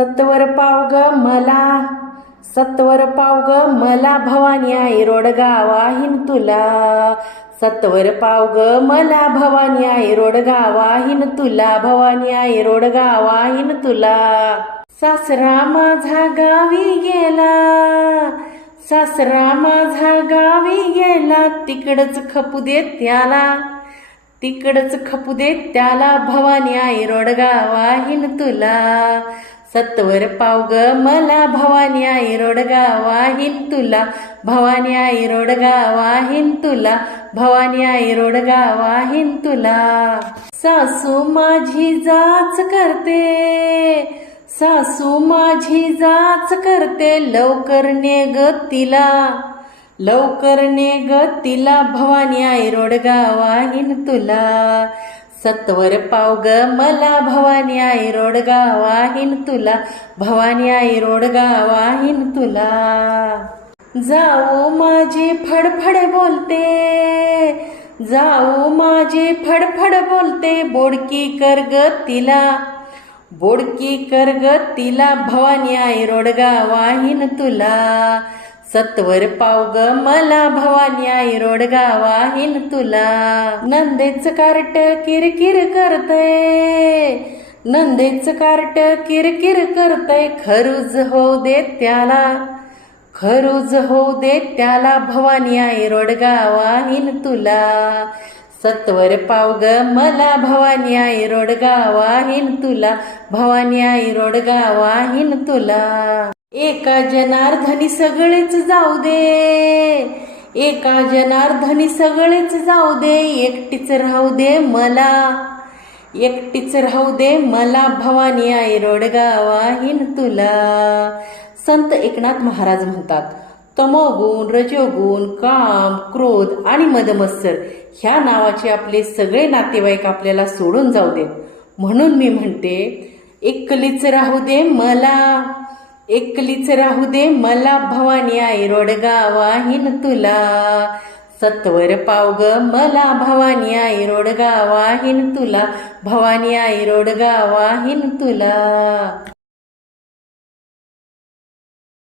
सत्वर पाव ग मला, सत्वर पाव ग मला, भवानी आई रोडगा वाहीन तुला. सत्वर पाव ग मला, भवानी आई रोडगा वाहीन तुला, भवानी आई रोडगा वाहीन तुला. सासरा माझा गावी गेला, सासरा माझा गावी गेला, तिकडच खपू दे त्याला, तिकडच खपू दे त्याला, भवानी आई रोडगा वाहीन तुला. सत्वर पाव ग मला, भवानी आई रोडगा वाहीन तुला, भवानी आई रोडगा वाहीन तुला, भवानी आई रोडगा वाहीन तुला. सासू माझी जाच करते, सासू माझी जाच करते, लवकर ने ग तिला, लवकर ने ग तिला, भवानी आई रोडगा वाहीन तुला. सत्वर पाव ग मला, भवानी आई रोडगा वाहीन तुला, भवानी आई रोडगा वाहीन तुला. जाऊ माझी फडफड बोलते, जाऊ माझी फडफड बोलते, बोडकी कर ग तिला, बोडकी कर ग तिला, भवानी आई रोडगा वाहीन तुला. सत्वर पाव ग मला, भवानी आई रोडगा वाहीन तुला. नंदेच कार्ट किरकिर करतय, नंदेच कार्ट किरकिर करतय, खरूज होऊ दे त्याला, खरूज होऊ दे त्याला, भवानी आई रोडगा वाहीन तुला. सत्वर पाव ग मला, भवानी आई रोडगा वाहीन तुला, भवानी आई रोडगा वाहीन तुला. एका जनार्दनी सगळेच जाऊ दे, एका जनार्दनी सगळेच जाऊ दे, एकटीच राहू दे मला, एकटीच राहू दे मला, भवानी आई रोडगा वाहीन तुला. संत एकनाथ महाराज म्हणतात, तमोगुण, रजोगुण, काम, क्रोध आणि मदमत्सर ह्या नावाचे आपले सगळे नातेवाईक आपल्याला सोडून जाऊ देत. म्हणून मी म्हणते, एकलीच राहू दे मला, एकलीच राहू दे मला, भवानी आई रोडगा वाहीन तुला. सत्वर पाव ग मला, भवानी आई रोडगा वाहीन तुला, भवानी आई रोडगा वाहीन तुला.